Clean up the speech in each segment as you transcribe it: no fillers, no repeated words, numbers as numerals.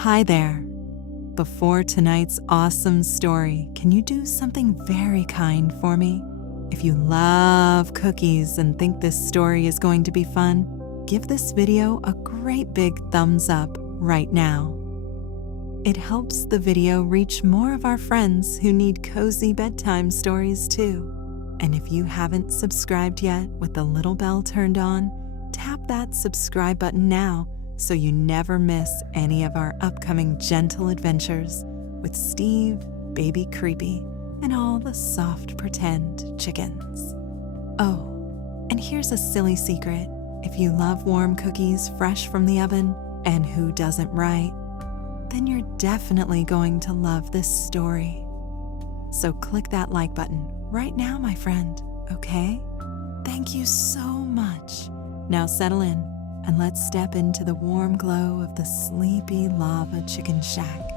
Hi there. Before tonight's awesome story, can you do something very kind for me? If you love cookies and think this story is going to be fun, give this video a great big thumbs up right now. It helps the video reach more of our friends who need cozy bedtime stories too. And if you haven't subscribed yet with the little bell turned on, tap that subscribe button now so you never miss any of our upcoming gentle adventures with Steve, Baby Creepy, and all the soft pretend chickens. Oh, and here's a silly secret. If you love warm cookies fresh from the oven, and who doesn't, right? Then you're definitely going to love this story. So click that like button right now, my friend, okay? Thank you so much. Now settle in and let's step into the warm glow of the sleepy lava chicken shack.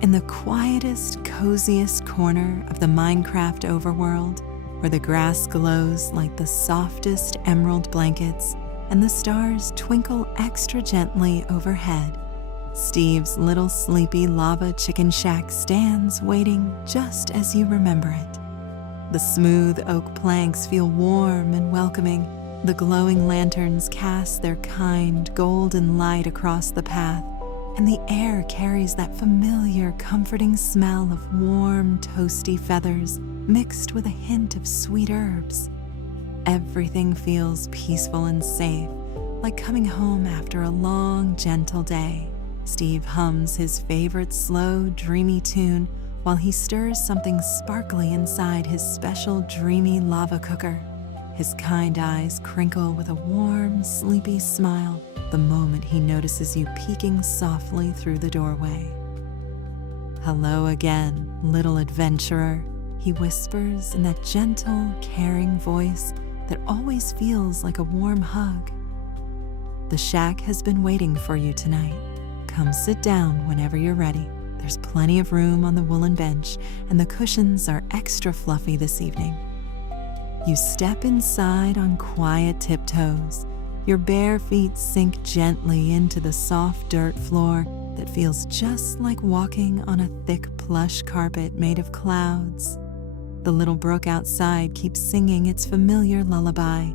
In the quietest, coziest corner of the Minecraft overworld, where the grass glows like the softest emerald blankets and the stars twinkle extra gently overhead, Steve's little sleepy lava chicken shack stands waiting just as you remember it. The smooth oak planks feel warm and welcoming. The glowing lanterns cast their kind golden light across the path, and the air carries that familiar comforting smell of warm, toasty feathers mixed with a hint of sweet herbs. Everything feels peaceful and safe, like coming home after a long, gentle day. Steve hums his favorite slow, dreamy tune while he stirs something sparkly inside his special dreamy lava cooker. His kind eyes crinkle with a warm, sleepy smile the moment he notices you peeking softly through the doorway. "Hello again, little adventurer," he whispers in that gentle, caring voice that always feels like a warm hug. "The shack has been waiting for you tonight. Come sit down whenever you're ready. There's plenty of room on the woolen bench, and the cushions are extra fluffy this evening." You step inside on quiet tiptoes. Your bare feet sink gently into the soft dirt floor that feels just like walking on a thick plush carpet made of clouds. The little brook outside keeps singing its familiar lullaby,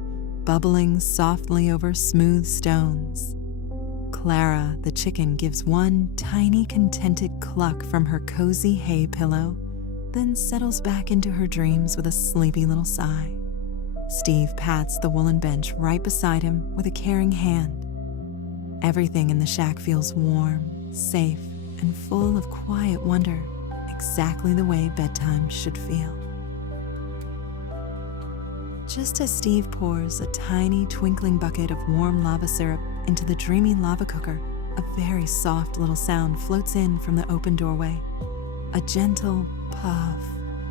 bubbling softly over smooth stones. Clara, the chicken, gives one tiny contented cluck from her cozy hay pillow, then settles back into her dreams with a sleepy little sigh. Steve pats the woolen bench right beside him with a caring hand. Everything in the shack feels warm, safe, and full of quiet wonder, exactly the way bedtime should feel. Just as Steve pours a tiny twinkling bucket of warm lava syrup into the dreamy lava cooker, a very soft little sound floats in from the open doorway. A gentle puff,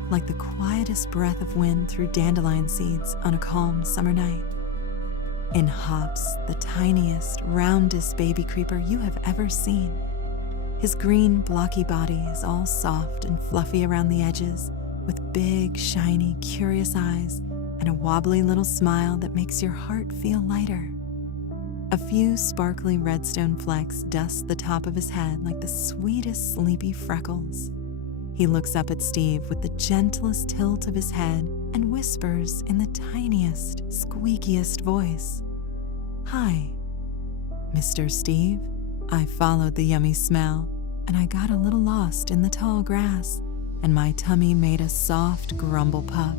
like the quietest breath of wind through dandelion seeds on a calm summer night. In hops the tiniest, roundest baby creeper you have ever seen. His green, blocky body is all soft and fluffy around the edges, with big, shiny, curious eyes and a wobbly little smile that makes your heart feel lighter. A few sparkly redstone flecks dust the top of his head like the sweetest sleepy freckles. He looks up at Steve with the gentlest tilt of his head and whispers in the tiniest, squeakiest voice, "Hi, Mr. Steve." I followed the yummy smell, and I got a little lost in the tall grass, and my tummy made a soft grumble puff.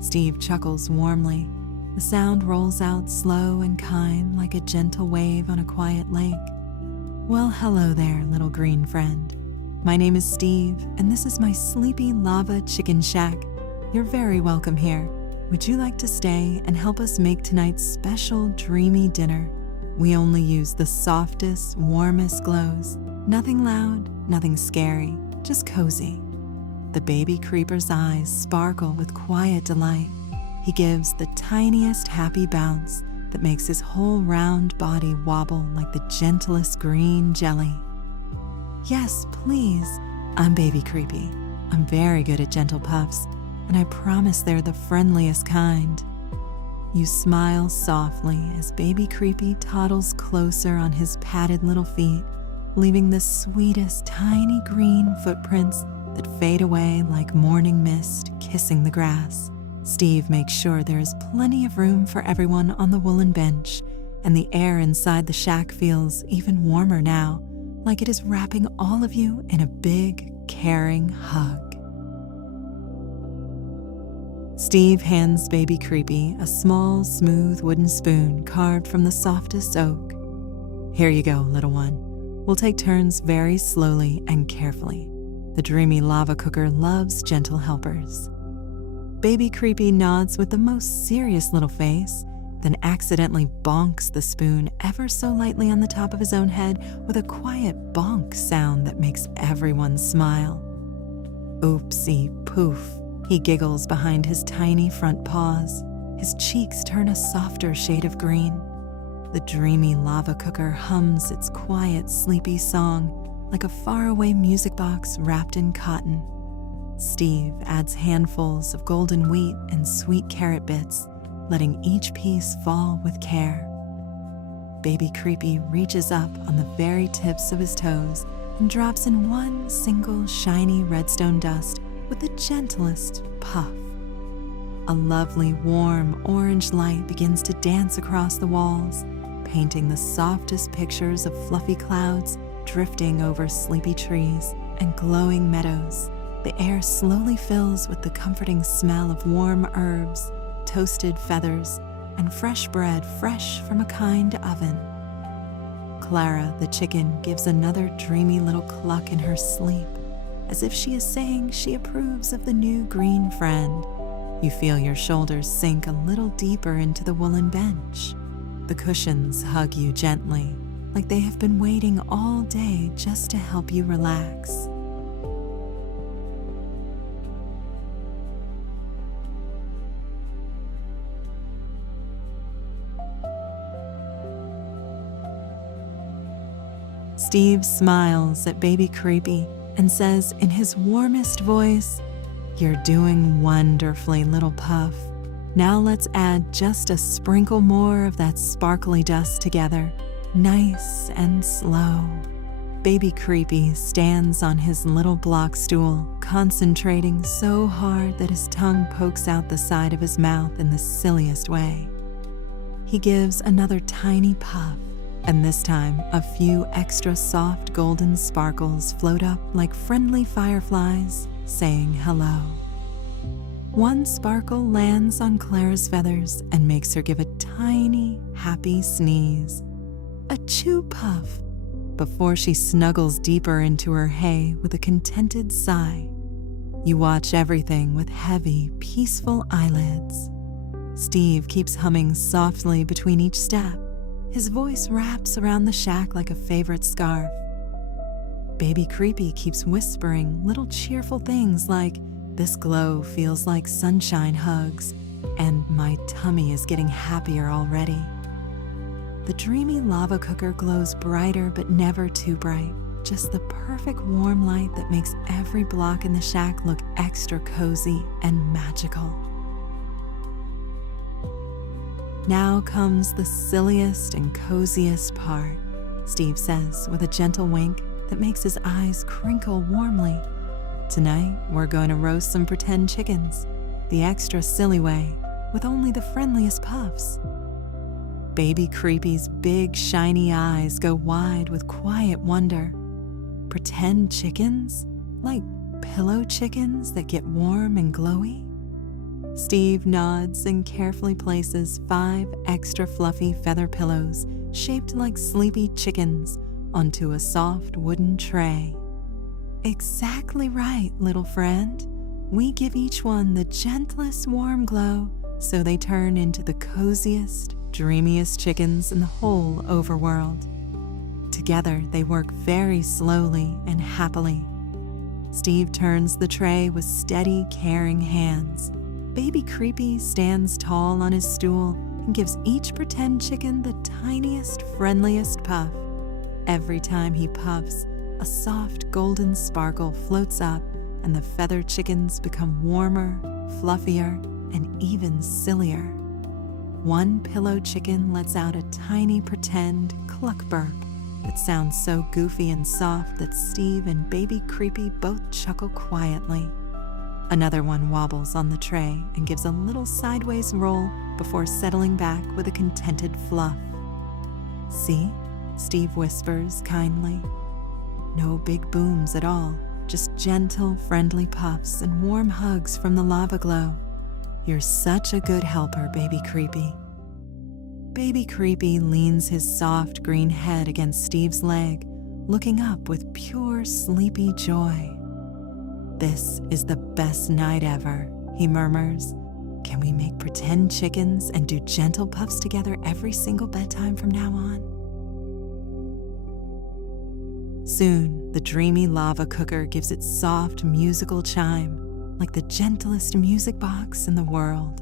Steve chuckles warmly. The sound rolls out slow and kind like a gentle wave on a quiet lake. "Well, hello there, little green friend. My name is Steve, and this is my sleepy lava chicken shack. You're very welcome here. Would you like to stay and help us make tonight's special dreamy dinner? We only use the softest, warmest glows. Nothing loud, nothing scary, just cozy." The baby creeper's eyes sparkle with quiet delight. He gives the tiniest happy bounce that makes his whole round body wobble like the gentlest green jelly. "Yes, please. I'm Baby Creepy. I'm very good at gentle puffs, and I promise they're the friendliest kind. You smile softly as Baby Creepy toddles closer on his padded little feet, leaving the sweetest tiny green footprints that fade away like morning mist kissing the grass. Steve makes sure there is plenty of room for everyone on the woolen bench, and the air inside the shack feels even warmer now, like it is wrapping all of you in a big, caring hug. Steve hands Baby Creepy a small, smooth wooden spoon carved from the softest oak. Here you go, little one. We'll take turns very slowly and carefully. The dreamy lava cooker loves gentle helpers. Baby Creepy nods with the most serious little face, then accidentally bonks the spoon ever so lightly on the top of his own head with a quiet bonk sound that makes everyone smile. Oopsie poof, he giggles behind his tiny front paws. His cheeks turn a softer shade of green. The dreamy lava cooker hums its quiet, sleepy song like a faraway music box wrapped in cotton. Steve adds handfuls of golden wheat and sweet carrot bits, letting each piece fall with care. Baby Creepy reaches up on the very tips of his toes and drops in one single shiny redstone dust with the gentlest puff. A lovely, warm orange light begins to dance across the walls, painting the softest pictures of fluffy clouds drifting over sleepy trees and glowing meadows. The air slowly fills with the comforting smell of warm herbs, toasted feathers, and fresh bread fresh from a kind oven. Clara, the chicken, gives another dreamy little cluck in her sleep, as if she is saying she approves of the new green friend. You feel your shoulders sink a little deeper into the woolen bench. The cushions hug you gently, like they have been waiting all day just to help you relax. Steve smiles at Baby Creepy and says in his warmest voice, "You're doing wonderfully, little Puff. Now let's add just a sprinkle more of that sparkly dust together, nice and slow." Baby Creepy stands on his little block stool, concentrating so hard that his tongue pokes out the side of his mouth in the silliest way. He gives another tiny puff, and this time a few extra soft golden sparkles float up like friendly fireflies, saying hello. One sparkle lands on Clara's feathers and makes her give a tiny, happy sneeze. Achoo puff, before she snuggles deeper into her hay with a contented sigh. You watch everything with heavy, peaceful eyelids. Steve keeps humming softly between each step. His voice wraps around the shack like a favorite scarf. Baby Creepy keeps whispering little cheerful things like, "This glow feels like sunshine hugs," and "My tummy is getting happier already." The dreamy lava cooker glows brighter but never too bright, just the perfect warm light that makes every block in the shack look extra cozy and magical. Now comes the silliest and coziest part, Steve says with a gentle wink that makes his eyes crinkle warmly. Tonight, we're going to roast some pretend chickens, the extra silly way, with only the friendliest puffs. Baby Creepy's big shiny eyes go wide with quiet wonder. Pretend chickens? Like pillow chickens that get warm and glowy? Steve nods and carefully places 5 extra fluffy feather pillows shaped like sleepy chickens onto a soft wooden tray. Exactly right, little friend. We give each one the gentlest warm glow so they turn into the coziest, dreamiest chickens in the whole overworld. Together, they work very slowly and happily. Steve turns the tray with steady, caring hands. Baby Creepy stands tall on his stool and gives each pretend chicken the tiniest, friendliest puff. Every time he puffs, a soft golden sparkle floats up and the feathered chickens become warmer, fluffier, and even sillier. One pillow chicken lets out a tiny pretend cluck burp that sounds so goofy and soft that Steve and Baby Creepy both chuckle quietly. Another one wobbles on the tray and gives a little sideways roll before settling back with a contented fluff. "See?" Steve whispers kindly. No big booms at all, just gentle, friendly puffs and warm hugs from the lava glow. "You're such a good helper, Baby Creepy." Baby Creepy leans his soft green head against Steve's leg, looking up with pure, sleepy joy. "This is the best night ever," he murmurs. "Can we make pretend chickens and do gentle puffs together every single bedtime from now on?" Soon, the dreamy lava cooker gives its soft musical chime, like the gentlest music box in the world.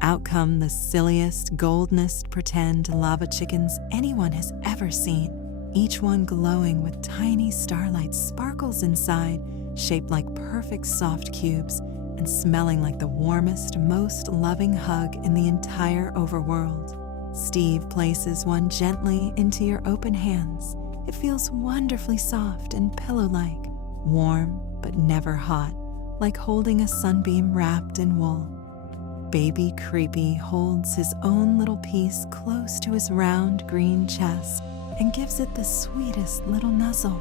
Out come the silliest, goldenest pretend lava chickens anyone has ever seen, each one glowing with tiny starlight sparkles inside, shaped like perfect soft cubes and smelling like the warmest, most loving hug in the entire overworld. Steve places one gently into your open hands. It feels wonderfully soft and pillow-like, warm but never hot, like holding a sunbeam wrapped in wool. Baby Creepy holds his own little piece close to his round green chest and gives it the sweetest little nuzzle.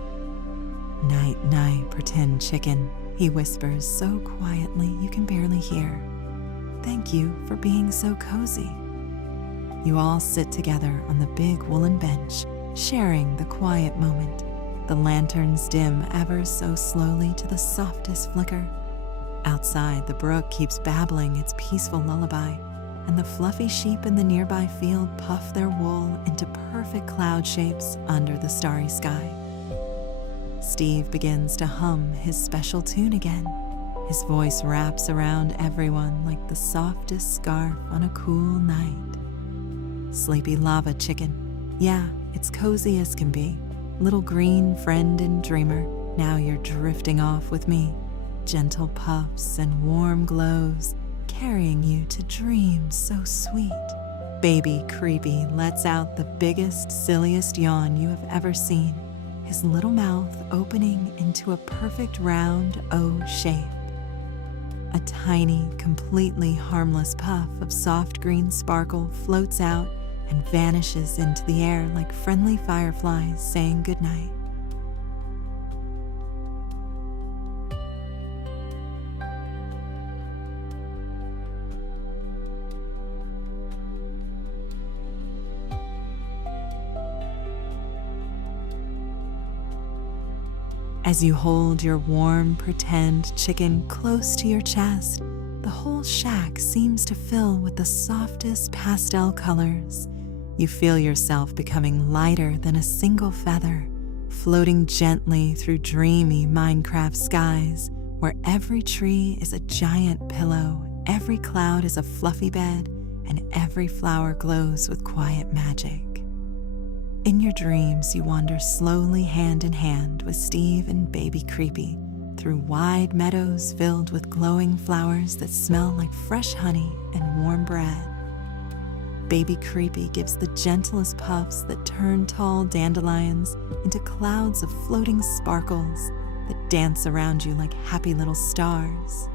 "Night, night, pretend chicken," he whispers so quietly you can barely hear. "Thank you for being so cozy." You all sit together on the big woolen bench, sharing the quiet moment. The lanterns dim ever so slowly to the softest flicker. Outside, the brook keeps babbling its peaceful lullaby, and the fluffy sheep in the nearby field puff their wool into perfect cloud shapes under the starry sky. Steve begins to hum his special tune again. His voice wraps around everyone like the softest scarf on a cool night. "Sleepy lava chicken. Yeah, it's cozy as can be. Little green friend and dreamer, now you're drifting off with me. Gentle puffs and warm glows, carrying you to dreams so sweet." Baby Creepy lets out the biggest, silliest yawn you have ever seen, his little mouth opening into a perfect round O shape. A tiny, completely harmless puff of soft green sparkle floats out and vanishes into the air like friendly fireflies saying goodnight. As you hold your warm, pretend chicken close to your chest, the whole shack seems to fill with the softest pastel colors. You feel yourself becoming lighter than a single feather, floating gently through dreamy Minecraft skies, where every tree is a giant pillow, every cloud is a fluffy bed, and every flower glows with quiet magic. In your dreams, you wander slowly hand in hand with Steve and Baby Creepy through wide meadows filled with glowing flowers that smell like fresh honey and warm bread. Baby Creepy gives the gentlest puffs that turn tall dandelions into clouds of floating sparkles that dance around you like happy little stars.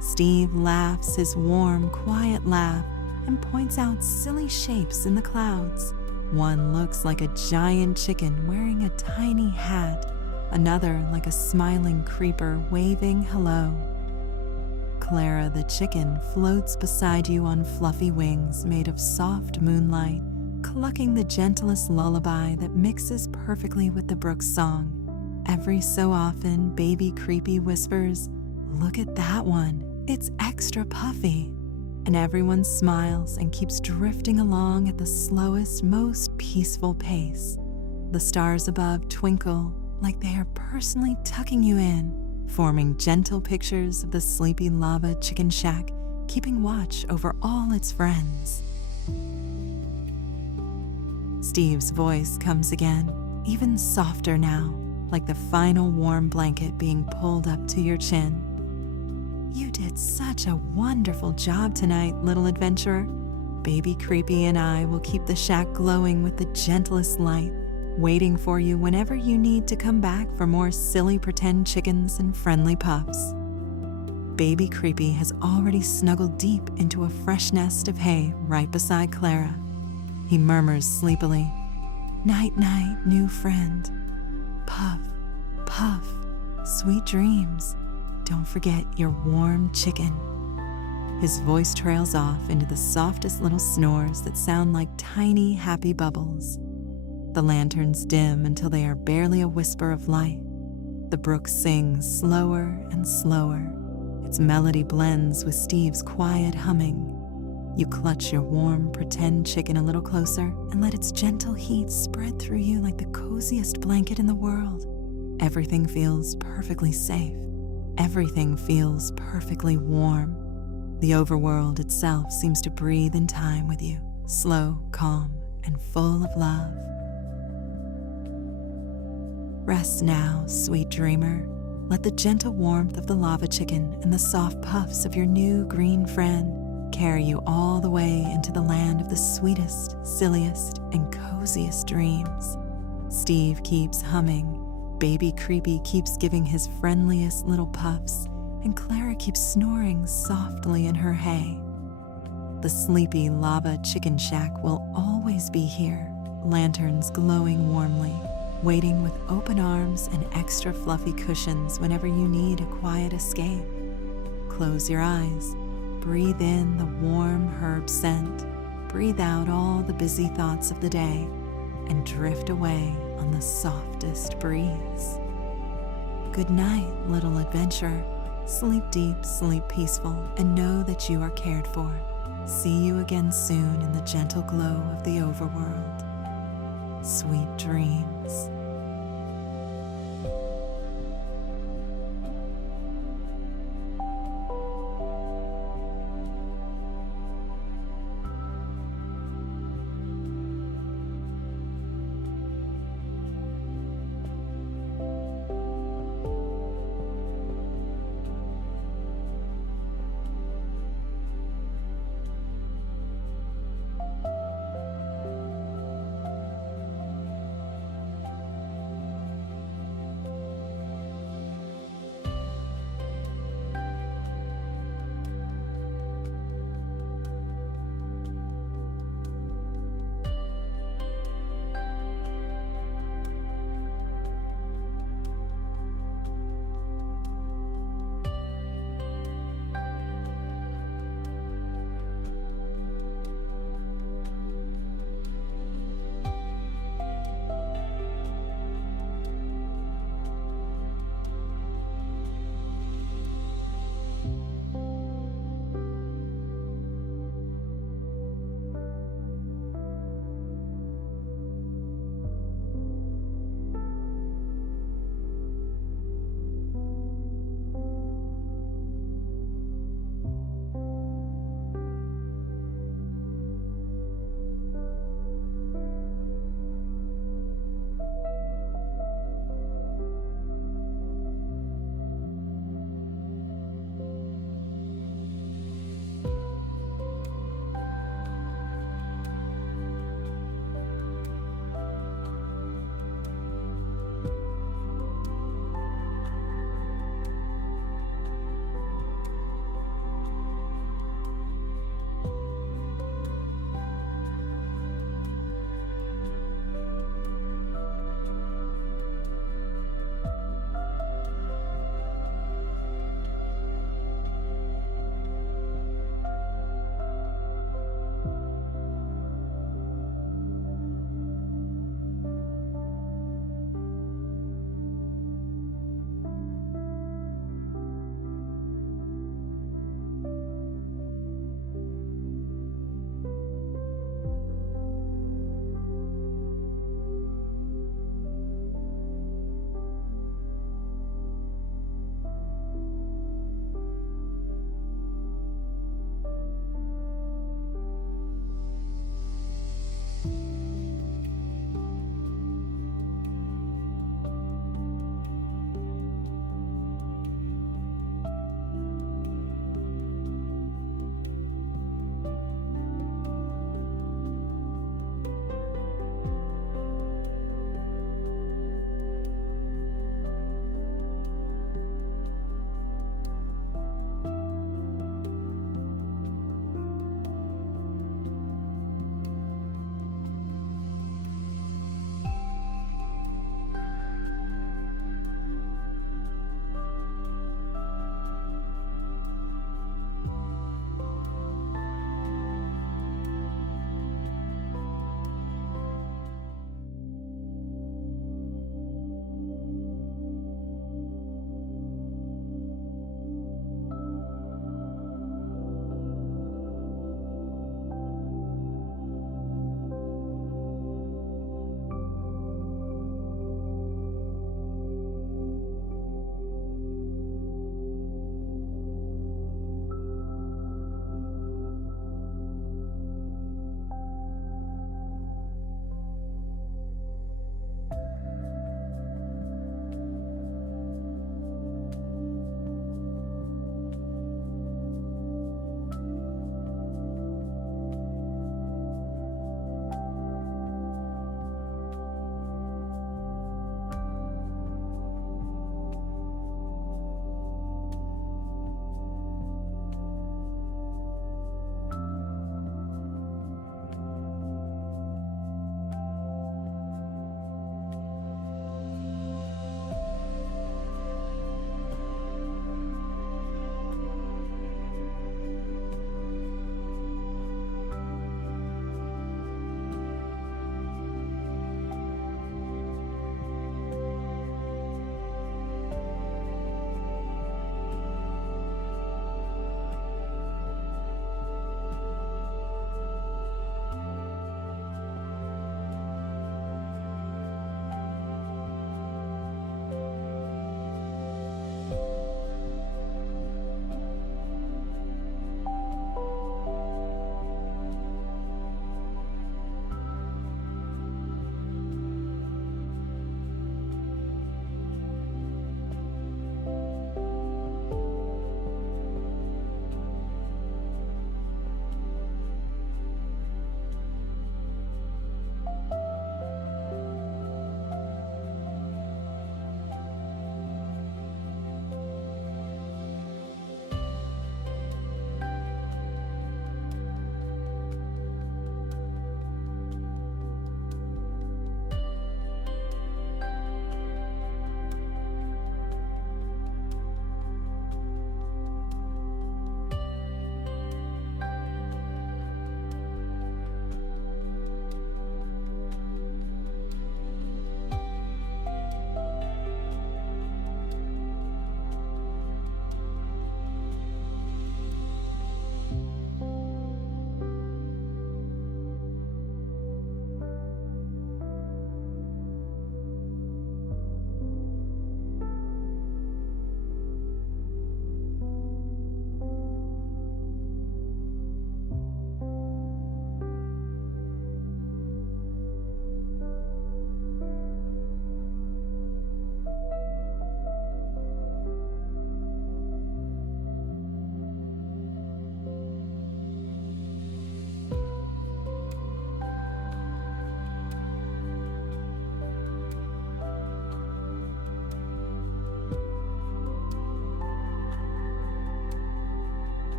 Steve laughs his warm, quiet laugh and points out silly shapes in the clouds. One looks like a giant chicken wearing a tiny hat, another like a smiling creeper waving hello. Clara the chicken floats beside you on fluffy wings made of soft moonlight, clucking the gentlest lullaby that mixes perfectly with the brook's song. Every so often, Baby Creepy whispers, "Look at that one, it's extra puffy." And everyone smiles and keeps drifting along at the slowest, most peaceful pace. The stars above twinkle like they are personally tucking you in, forming gentle pictures of the sleepy lava chicken shack, keeping watch over all its friends. Steve's voice comes again, even softer now. like the final warm blanket being pulled up to your chin. You did such a wonderful job tonight, little adventurer. Baby Creepy and I will keep the shack glowing with the gentlest light, waiting for you whenever you need to come back for more silly pretend chickens and friendly puffs. Baby Creepy has already snuggled deep into a fresh nest of hay right beside Clara. He murmurs sleepily, "Night-night, new friend. Puff, puff, sweet dreams. Don't forget your warm chicken." His voice trails off into the softest little snores that sound like tiny, happy bubbles. The lanterns dim until they are barely a whisper of light. The brook sings slower and slower. Its melody blends with Steve's quiet humming. You clutch your warm, pretend chicken a little closer and let its gentle heat spread through you like the coziest blanket in the world. Everything feels perfectly safe. Everything feels perfectly warm. The overworld itself seems to breathe in time with you, slow, calm, and full of love. Rest now, sweet dreamer. Let the gentle warmth of the lava chicken and the soft puffs of your new green friend carry you all the way into the land of the sweetest, silliest, and coziest dreams. Steve keeps humming, Baby Creepy keeps giving his friendliest little puffs, and Clara keeps snoring softly in her hay. The sleepy lava chicken shack will always be here, lanterns glowing warmly, waiting with open arms and extra fluffy cushions whenever you need a quiet escape. Close your eyes, breathe in the warm herb scent, breathe out all the busy thoughts of the day, and drift away on the softest breeze. Good night, little adventurer. Sleep deep, sleep peaceful, and know that you are cared for. See you again soon in the gentle glow of the overworld. Sweet dreams.